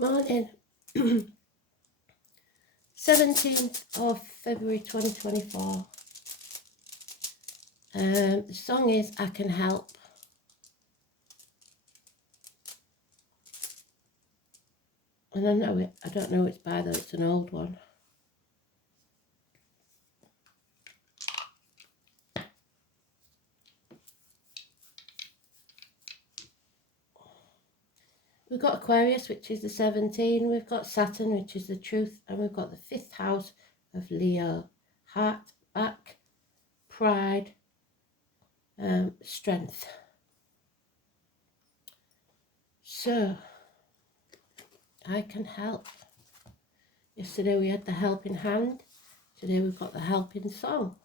Morning. 17th of February 2024. The song is I Can Help. And I don't know it's by though, it's an old one. We've got Aquarius, which is the 17. We've got Saturn, which is the truth. And we've got the 5th house of Leo. Heart, back, pride, strength. So, I can help. Yesterday we had the helping hand. Today we've got the helping song.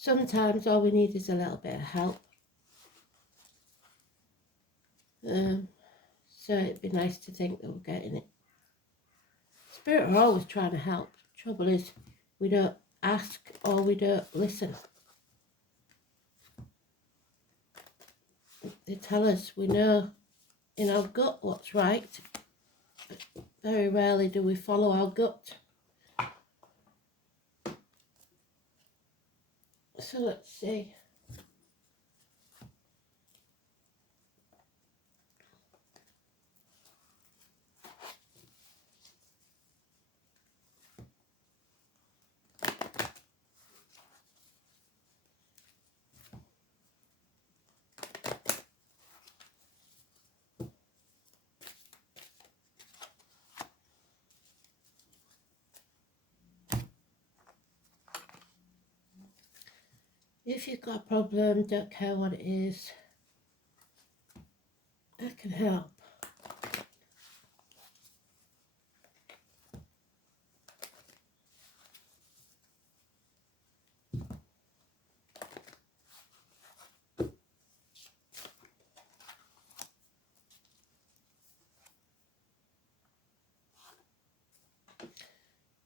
Sometimes all we need is a little bit of help. So it'd be nice to think that we're getting it. Spirit are always trying to help. Trouble is, we don't ask or we don't listen. They tell us we know in our gut what's right. Very rarely do we follow our gut. So let's see. If you've got a problem, don't care what it is, I can help.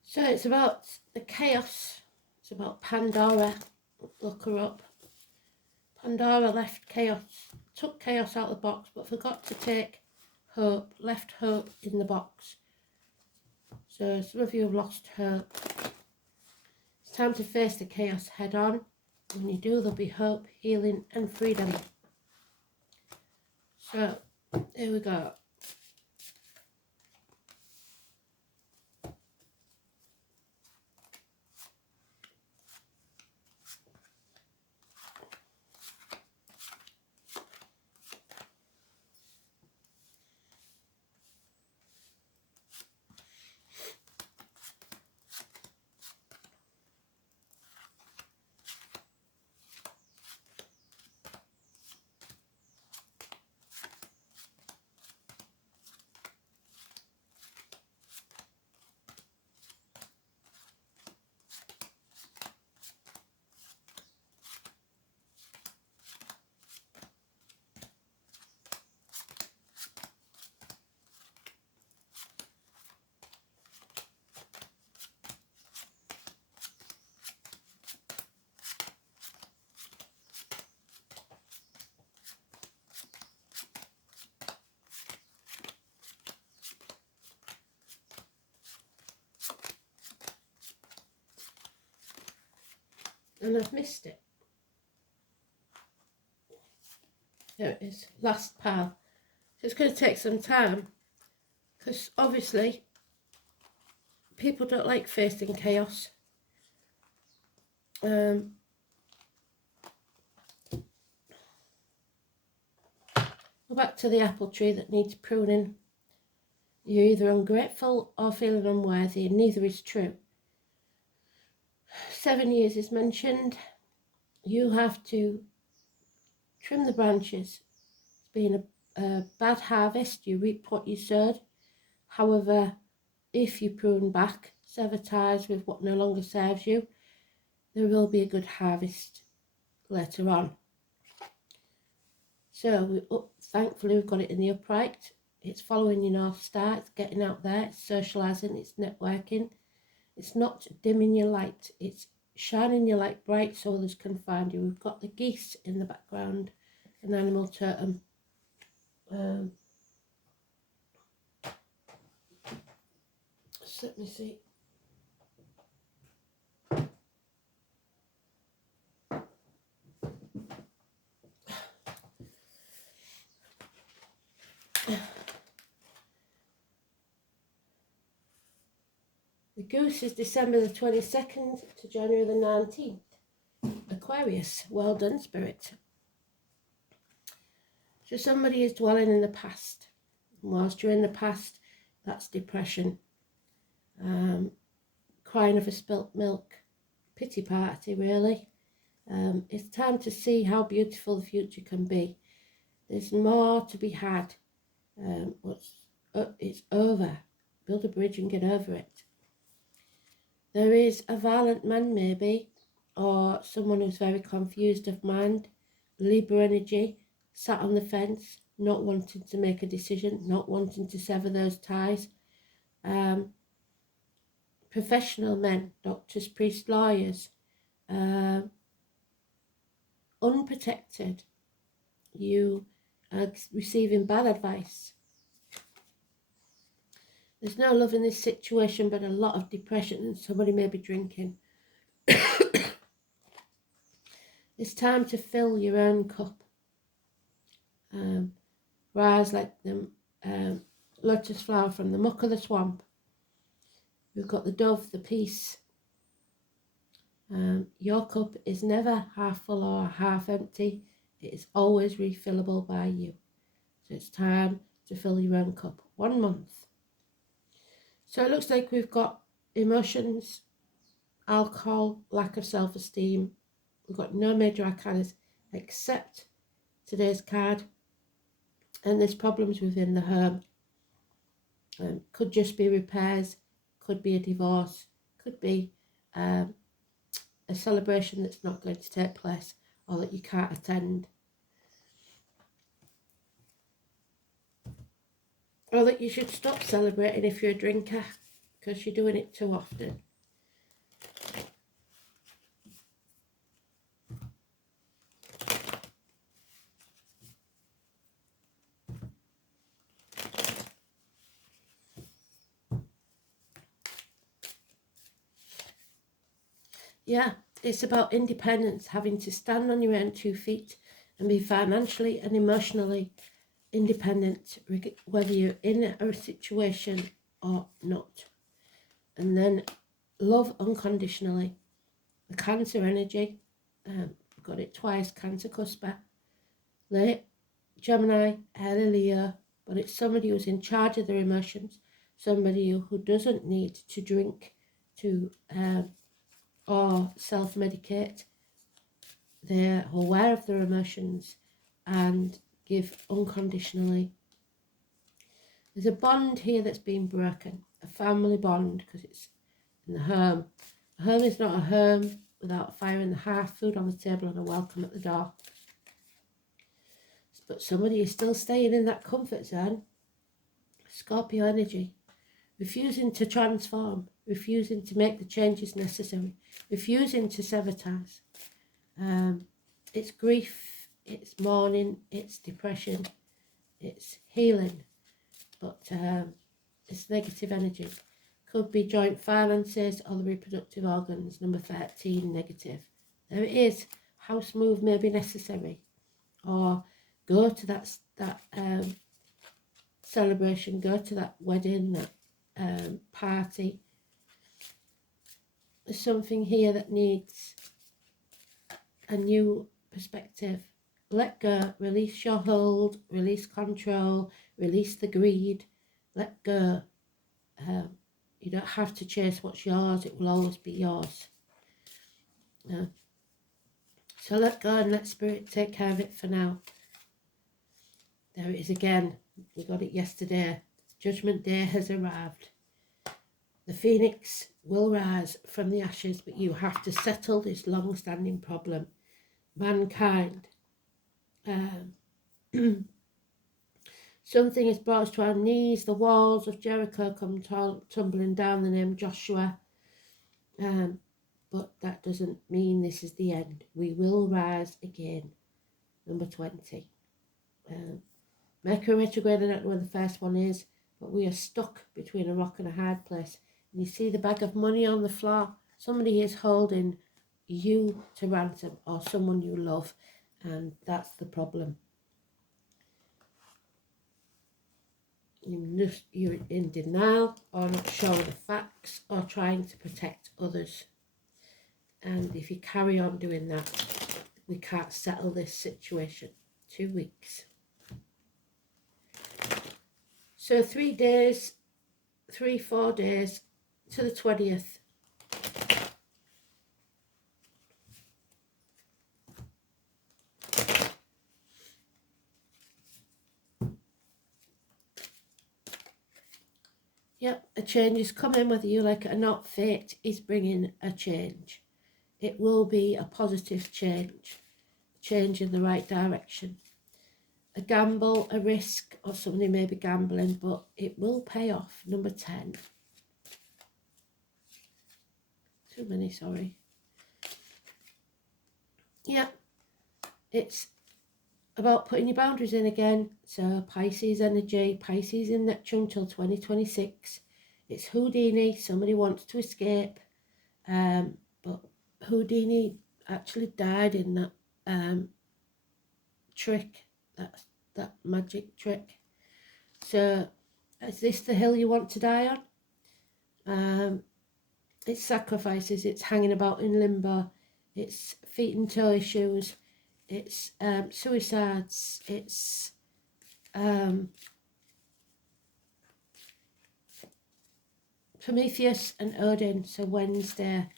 So it's about the chaos. It's about Pandora. Look her up. Pandora left chaos, took chaos out of the box, but forgot to take hope, left hope in the box. So some of you have lost hope. It's time to face the chaos head on. When you do, there'll be hope, healing and freedom. So, here we go. And I've missed it. There it is, last pile. So it's going to take some time because obviously people don't like facing chaos. Go back to the apple tree that needs pruning. You're either ungrateful or feeling unworthy, and neither is true. 7 years is mentioned. You have to trim the branches. It's been a bad harvest. You reap what you sowed. However, if you prune back, sever ties with what no longer serves you, there will be a good harvest later on. So thankfully we've got it in the upright. It's following your North Star, it's getting out there, it's socialising, it's networking. It's not dimming your light, it's shining your light bright so others can find you. We've got the geese in the background, an animal totem. So let me see. The goose is December the 22nd to January the 19th. Aquarius, well done, Spirit. So somebody is dwelling in the past. And whilst you're in the past, that's depression. Crying over spilt milk. Pity party, really. It's time to see how beautiful the future can be. There's more to be had. It's over. Build a bridge and get over it. There is a violent man maybe, or someone who's very confused of mind, Libra energy, sat on the fence, not wanting to make a decision, not wanting to sever those ties. Professional men, doctors, priests, lawyers, unprotected. You are receiving bad advice. There's no love in this situation, but a lot of depression, and somebody may be drinking. It's time to fill your own cup. Rise like the lotus flower from the muck of the swamp. We've got the dove, the peace. Your cup is never half full or half empty. It is always refillable by you. So it's time to fill your own cup. 1 month. So it looks like we've got emotions, alcohol, lack of self-esteem. We've got no major arcanas except today's card. And there's problems within the home. Could just be repairs, could be a divorce, could be a celebration that's not going to take place or that you can't attend. Or that you should stop celebrating if you're a drinker because you're doing it too often. Yeah, it's about independence, having to stand on your own 2 feet and be financially and emotionally independent, whether you're in a situation or not. And then love unconditionally. The Cancer energy, got it twice, Cancer cuspa, late Gemini, early Leo, but it's somebody who's in charge of their emotions, somebody who doesn't need to drink to or self-medicate. They're aware of their emotions and give unconditionally. There's a bond here that's been broken, a family bond, because it's in the home. A home is not a home without a fire in the hearth, food on the table and a welcome at the door. But somebody is still staying in that comfort zone. Scorpio energy, refusing to transform, refusing to make the changes necessary, refusing to sever ties. It's grief, it's mourning, it's depression, it's healing, but it's negative energy. Could be joint finances or the reproductive organs, number 13, negative. There it is, house move may be necessary, or go to that celebration, go to that wedding, that party. There's something here that needs a new perspective. Let go, release your hold, release control, release the greed, let go. You don't have to chase what's yours, it will always be yours. So let go and let Spirit take care of it for now. There it is again, we got it yesterday. Judgment Day has arrived. The phoenix will rise from the ashes, but you have to settle this long-standing problem. Mankind, Something has brought us to our knees. The walls of Jericho come tumbling down, the name Joshua. But that doesn't mean this is the end. We will rise again. Number 20. Mercury retrograde, I don't know where the first one is, but we are stuck between a rock and a hard place. And you see the bag of money on the floor. Somebody is holding you to ransom, or someone you love, and that's the problem. You're in denial, or not showing the facts, or trying to protect others. And if you carry on doing that, we can't settle this situation. 2 weeks. So 4 days to the 20th. Yep, a change is coming, whether you like it or not. Fate is bringing a change. It will be a positive change in the right direction. A gamble, a risk, or somebody may be gambling, but it will pay off. Number 10. Too many, sorry. Yep, it's about putting your boundaries in again. So Pisces energy, Pisces in Neptune till 2026. It's Houdini. Somebody wants to escape, but Houdini actually died in that trick, that magic trick. So is this the hill you want to die on? It's sacrifices, it's hanging about in limbo, it's feet and toe issues, it's suicides, it's Prometheus and Odin. So Wednesday,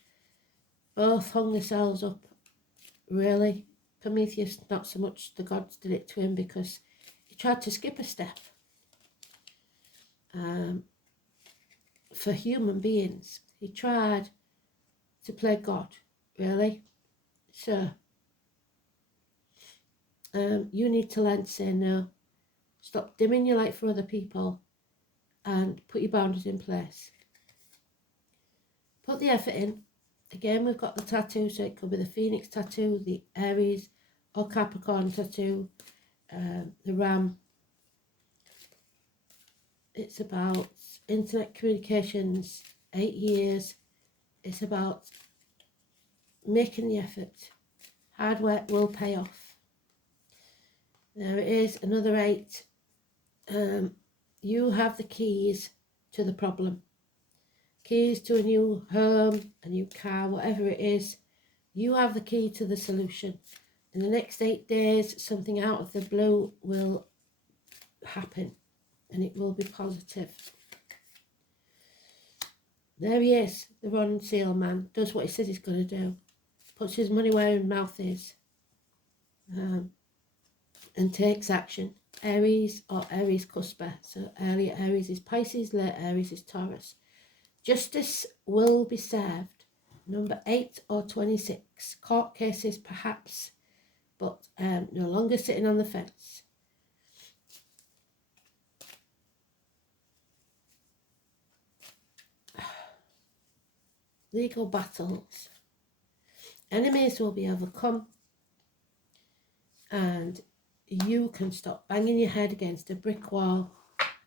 both hung themselves up, really. Prometheus, not so much, the gods did it to him because he tried to skip a step. For human beings, he tried to play God, really. So you need to learn to say no. Stop dimming your light for other people and put your boundaries in place. Put the effort in. Again, we've got the tattoo, so it could be the Phoenix tattoo, the Aries or Capricorn tattoo, the Ram. It's about internet communications, 8 years. It's about making the effort. Hard work will pay off. There it is, another 8. You have the keys to the problem. Keys to a new home, a new car, whatever it is. You have the key to the solution. In the next 8 days, something out of the blue will happen, and it will be positive. There he is, the Ron Seal man. Does what he says he's going to do. Puts his money where his mouth is. And takes action. Aries or Aries cusper. So early Aries is Pisces, late Aries is Taurus. Justice will be served. Number 8 or 26. Court cases perhaps, but no longer sitting on the fence. Legal battles. Enemies will be overcome, and you can stop banging your head against a brick wall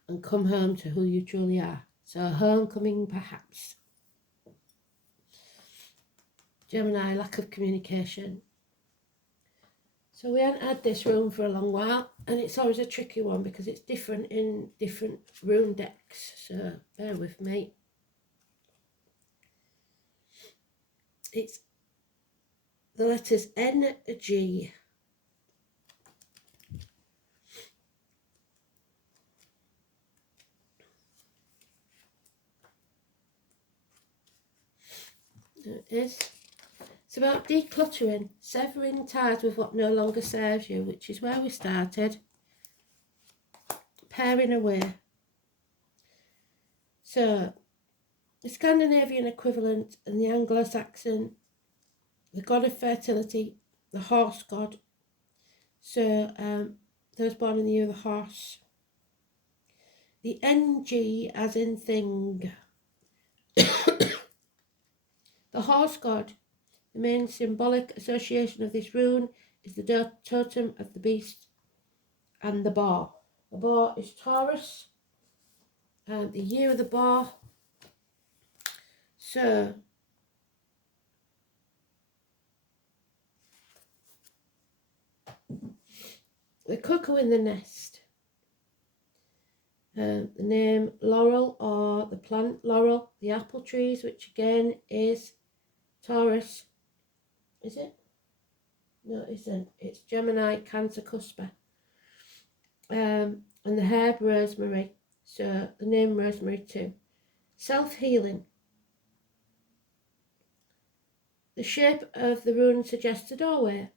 and come home to who you truly are. So homecoming perhaps. Gemini, lack of communication. So we haven't had this rune for a long while, and it's always a tricky one because it's different in different rune decks, so bear with me. It's the letters N, G. There it is. It's about decluttering, severing ties with what no longer serves you, which is where we started. Paring away. So, the Scandinavian equivalent and the Anglo-Saxon, the god of fertility, the horse god. So, those born in the year of the horse. The NG as in thing. The horse god. The main symbolic association of this rune is the totem of the beast and the boar. The boar is Taurus, and the year of the boar. So, the cuckoo in the nest. The name laurel, or the plant laurel, the apple trees, which again is Taurus. Is it? No, it isn't. It's Gemini, Cancer, Cusper. And the herb rosemary. So the name rosemary too. Self-healing. The shape of the rune suggests a doorway.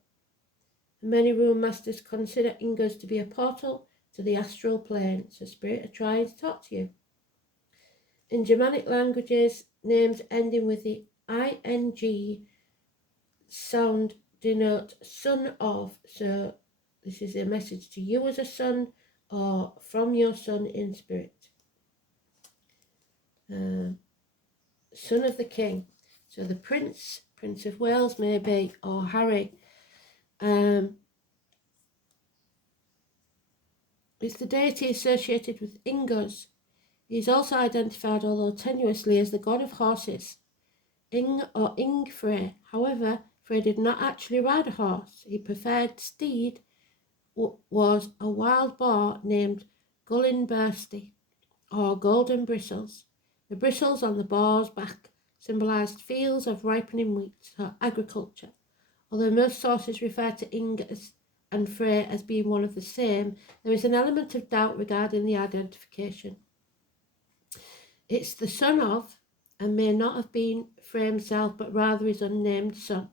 Many rune masters consider Ingas to be a portal to the astral plane, so spirit are trying to talk to you. In Germanic languages, names ending with the ing sound denote son of, so this is a message to you as a son or from your son in spirit. Son of the king, so the Prince of Wales maybe, or Harry. It's the deity associated with Ingas. He is also identified, although tenuously, as the god of horses, Ing or Ingfrey. However, Frey did not actually ride a horse. He preferred steed was a wild boar named Gullinbursty, or Golden Bristles. The bristles on the boar's back symbolised fields of ripening wheat, or agriculture. Although most sources refer to Ingas and Frey as being one of the same, there is an element of doubt regarding the identification. It's the son of, and may not have been Frey himself, but rather his unnamed son.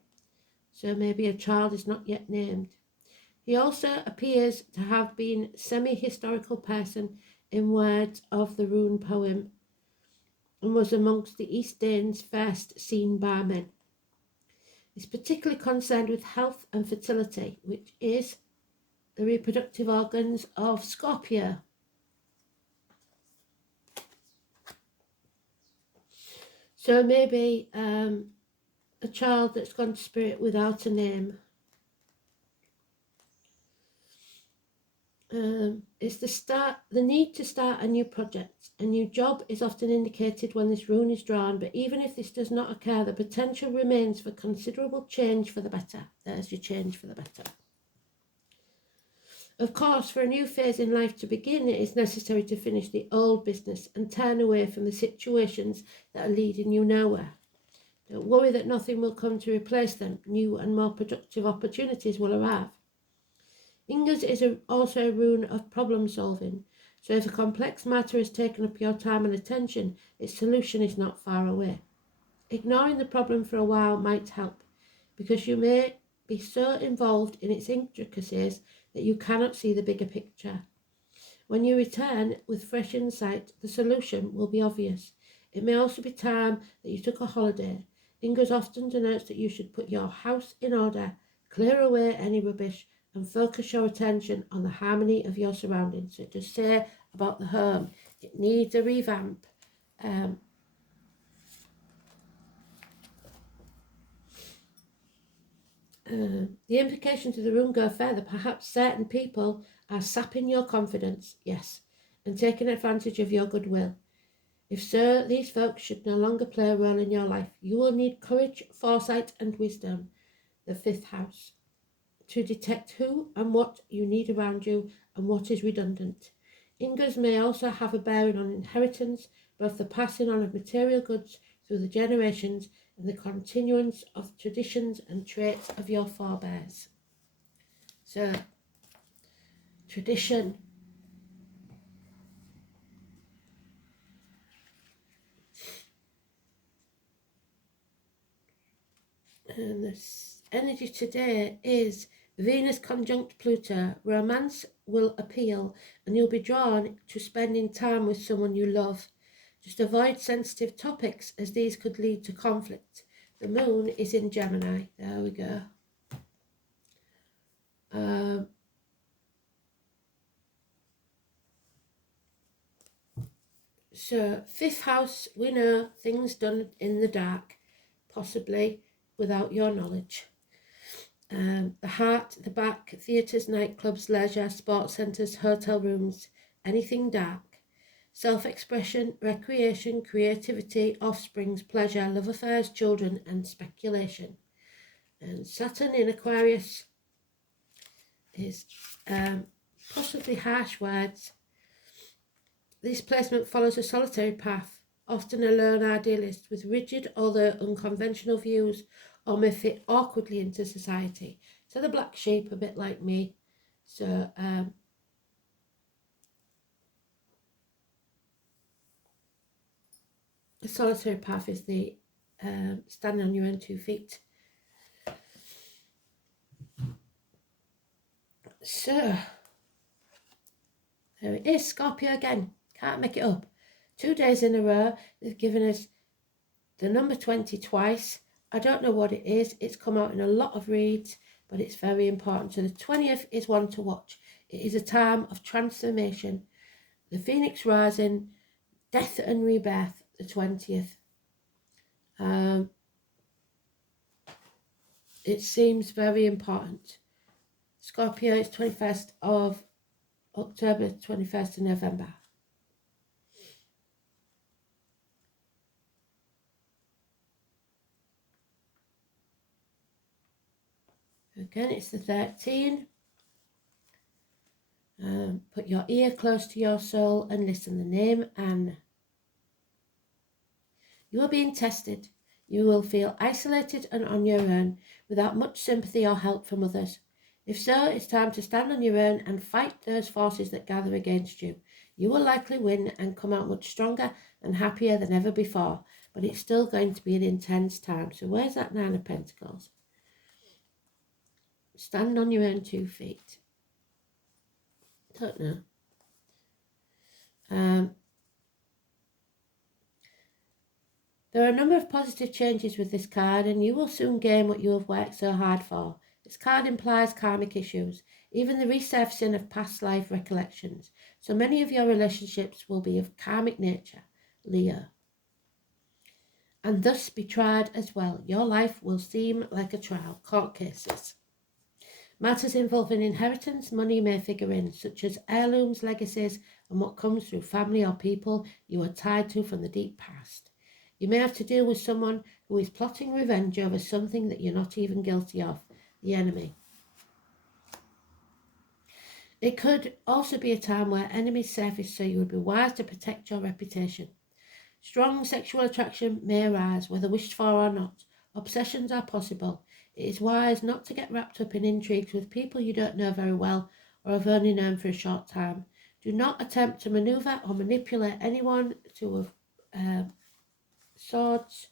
So maybe a child is not yet named. He also appears to have been a semi-historical person in words of the rune poem, and was amongst the East Danes first seen by men. Is particularly concerned with health and fertility, which is the reproductive organs of Scorpio. So maybe a child that's gone to spirit without a name. It's the need to start a new project. A new job is often indicated when this rune is drawn, but even if this does not occur, the potential remains for considerable change for the better. There's your change for the better. Of course, for a new phase in life to begin, it is necessary to finish the old business and turn away from the situations that are leading you nowhere. Don't worry that nothing will come to replace them. New and more productive opportunities will arrive. Ingas is also a rune of problem solving, so if a complex matter has taken up your time and attention, its solution is not far away. Ignoring the problem for a while might help, because you may be so involved in its intricacies that you cannot see the bigger picture. When you return with fresh insight, the solution will be obvious. It may also be time that you took a holiday. Ingas often denotes that you should put your house in order, clear away any rubbish, and focus your attention on the harmony of your surroundings. So it does say about the home, it needs a revamp. The implications of the rune go further. Perhaps certain people are sapping your confidence, yes, and taking advantage of your goodwill. If so, these folks should no longer play a role in your life. You will need courage, foresight, and wisdom, the 5th house, to detect who and what you need around you and what is redundant. Ingas may also have a bearing on inheritance, both the passing on of material goods through the generations and the continuance of traditions and traits of your forebears. So, tradition. And this energy today is Venus conjunct Pluto. Romance will appeal and you'll be drawn to spending time with someone you love. Just avoid sensitive topics as these could lead to conflict. The moon is in Gemini. There we go. So 5th house, we know things done in the dark, possibly without your knowledge. The heart, the back, theatres, nightclubs, leisure, sports centres, hotel rooms, anything dark. Self-expression, recreation, creativity, offsprings, pleasure, love affairs, children, and speculation. And Saturn in Aquarius is possibly harsh words. This placement follows a solitary path, often a lone idealist with rigid although unconventional views, or may fit awkwardly into society. So the black sheep, a bit like me. So the solitary path is the stand on your own 2 feet. So there it is, Scorpio again. Can't make it up. 2 days in a row, they've given us the number 20 twice. I don't know what it is. It's come out in a lot of reads, but it's very important. So the 20th is one to watch. It is a time of transformation. The phoenix rising, death and rebirth, the 20th. It seems very important. Scorpio is 21st of October, 21st of November. Again, it's the 13. Put your ear close to your soul and listen. The name Anne. You are being tested. You will feel isolated and on your own, without much sympathy or help from others. If so, it's time to stand on your own and fight those forces that gather against you. You will likely win and come out much stronger and happier than ever before, but it's still going to be an intense time. So where's that 9 of Pentacles? Stand on your own 2 feet. Don't know. There are a number of positive changes with this card, and you will soon gain what you have worked so hard for. This card implies karmic issues, even the resurfacing of past life recollections. So many of your relationships will be of karmic nature, Leo, and thus be tried as well. Your life will seem like a trial. Court cases. Matters involving inheritance, money may figure in, such as heirlooms, legacies, and what comes through family or people you are tied to from the deep past. You may have to deal with someone who is plotting revenge over something that you're not even guilty of, the enemy. It could also be a time where enemies surface, so you would be wise to protect your reputation. Strong sexual attraction may arise, whether wished for or not. Obsessions are possible. It is wise not to get wrapped up in intrigues with people you don't know very well or have only known for a short time. Do not attempt to maneuver or manipulate anyone to swords,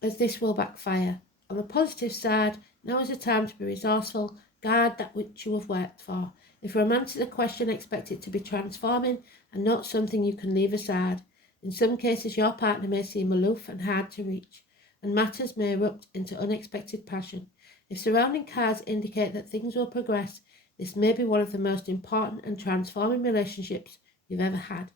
as this will backfire. On the positive side, now is a time to be resourceful. Guard that which you have worked for. If romance is a question, expect it to be transforming and not something you can leave aside. In some cases, your partner may seem aloof and hard to reach, and matters may erupt into unexpected passion. If surrounding cards indicate that things will progress, this may be one of the most important and transforming relationships you've ever had.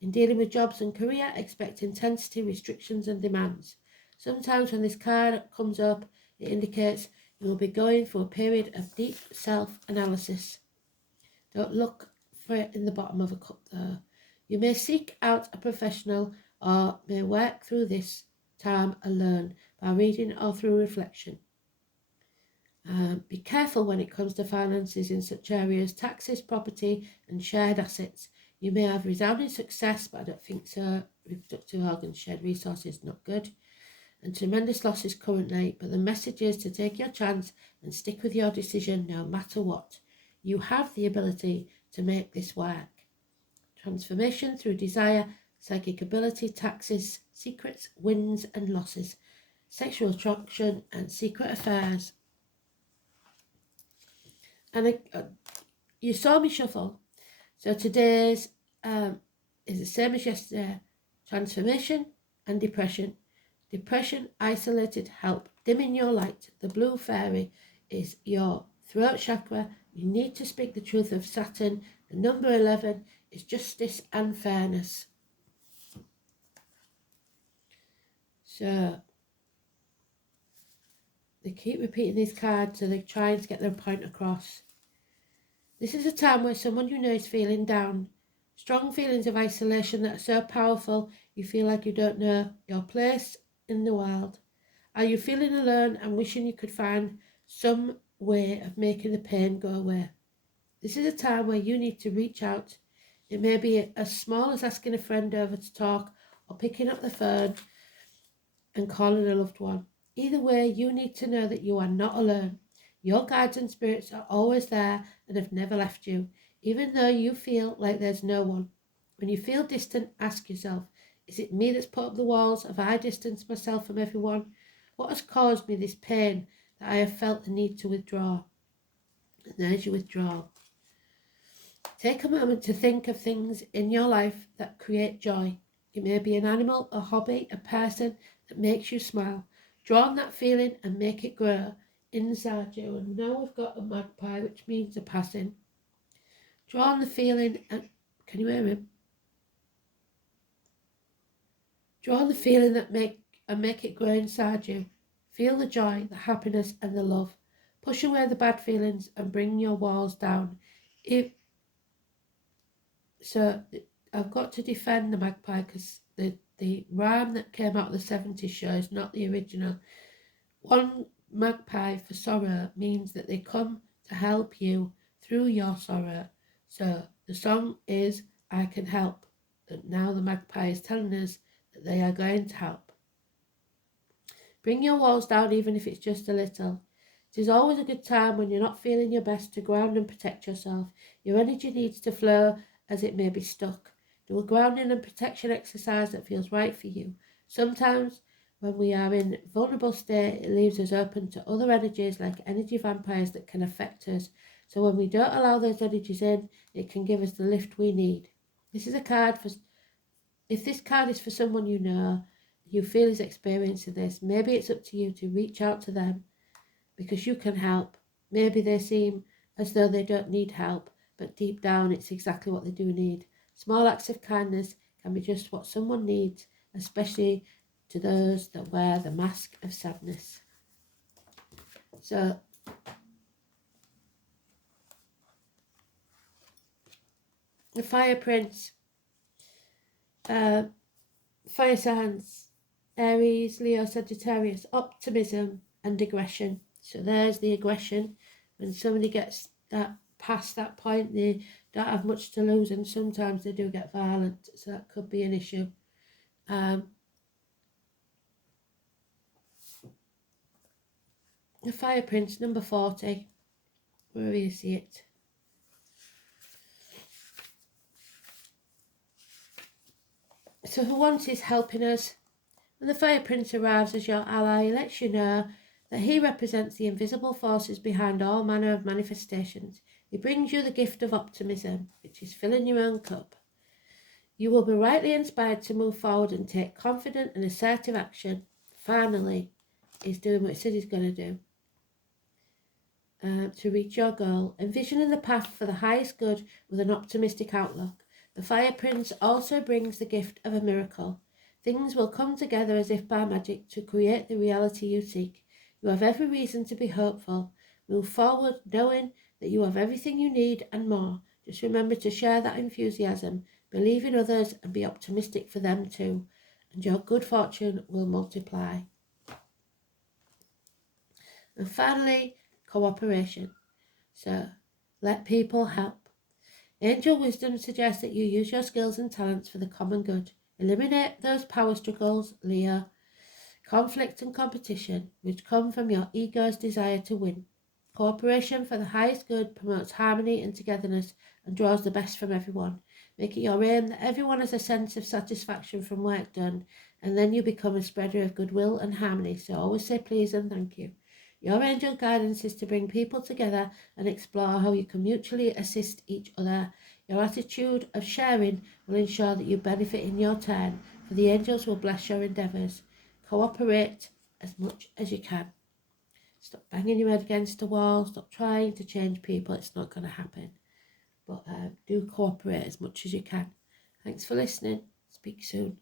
In dealing with jobs and career, expect intensity, restrictions and demands. Sometimes when this card comes up, it indicates you will be going through a period of deep self-analysis. Don't look for it in the bottom of a cup though. You may seek out a professional or may work through this time alone by reading or through reflection. Be careful when it comes to finances in such areas, taxes, property and shared assets. You may have resounding success, but I don't think so. Reproductive organs, shared resources, not good. And tremendous losses currently, but the message is to take your chance and stick with your decision no matter what. You have the ability to make this work. Transformation through desire, psychic ability, taxes, secrets, wins and losses, sexual attraction and secret affairs. And you saw me shuffle. So today's is the same as yesterday. Transformation and depression. Depression, isolated, help, dimming your light. The blue fairy is your throat chakra. You need to speak the truth of Saturn And number 11 is justice and fairness. So they keep repeating these cards, so they're trying to get their point across. This is a time where someone you know is feeling down. Strong feelings of isolation that are so powerful you feel like you don't know your place in the world. Are you feeling alone and wishing you could find some way of making the pain go away? This is a time where you need to reach out. It may be as small as asking a friend over to talk or picking up the phone and calling a loved one. Either way, you need to know that you are not alone. Your guides and spirits are always there and have never left you, even though you feel like there's no one. When you feel distant, ask yourself, is it me that's put up the walls? Have I distanced myself from everyone? What has caused me this pain that I have felt the need to withdraw? And there's your withdrawal. Take a moment to think of things in your life that create joy. It may be an animal, a hobby, a person that makes you smile. Draw on that feeling and make it grow inside you. And now we've got a magpie, which means a passing. Draw on the feeling and can you hear him? Draw on the feeling that make it grow inside you. Feel the joy, the happiness and the love. Push away the bad feelings and bring your walls down. So I've got to defend the magpie because the rhyme that came out of the 70s show is not the original. One magpie for sorrow means that they come to help you through your sorrow. So the song is I Can Help. And now the magpie is telling us that they are going to help. Bring your walls down even if it's just a little. It is always a good time when you're not feeling your best to ground and protect yourself. Your energy needs to flow as it may be stuck. Do a grounding and protection exercise that feels right for you. Sometimes when we are in a vulnerable state, it leaves us open to other energies like energy vampires that can affect us. So when we don't allow those energies in, it can give us the lift we need. This is a card for, if this card is for someone you know, you feel is experiencing this, maybe it's up to you to reach out to them because you can help. Maybe they seem as though they don't need help, but deep down it's exactly what they do need. Small acts of kindness can be just what someone needs, especially to those that wear the mask of sadness. So the Fire Prince, fire signs, Aries, Leo, Sagittarius, optimism and aggression. So there's the aggression. When somebody gets that past that point, they don't have much to lose, and sometimes they do get violent, so that could be an issue. The Fire Prince, number 40, wherever you see it. So who wants is helping us. When the Fire Prince arrives as your ally, he lets you know that he represents the invisible forces behind all manner of manifestations. He brings you the gift of optimism, which is filling your own cup. You will be rightly inspired to move forward and take confident and assertive action. Finally, he's doing what he said he's going to do. To reach your goal, envisioning the path for the highest good with an optimistic outlook. The Fire Prince also brings the gift of a miracle. Things will come together as if by magic to create the reality you seek. You have every reason to be hopeful. Move forward knowing that you have everything you need and more. Just remember to share that enthusiasm, believe in others and be optimistic for them too, and your good fortune will multiply. And finally, cooperation. So, let people help. Angel wisdom suggests that you use your skills and talents for the common good. Eliminate those power struggles, Leo, conflict and competition, which come from your ego's desire to win. Cooperation for the highest good promotes harmony and togetherness and draws the best from everyone. Make it your aim that everyone has a sense of satisfaction from work done, and then you become a spreader of goodwill and harmony, so always say please and thank you. Your angel guidance is to bring people together and explore how you can mutually assist each other. Your attitude of sharing will ensure that you benefit in your turn, for the angels will bless your endeavours. Cooperate as much as you can. Stop banging your head against the wall. Stop trying to change people. It's not going to happen. But do cooperate as much as you can. Thanks for listening. Speak soon.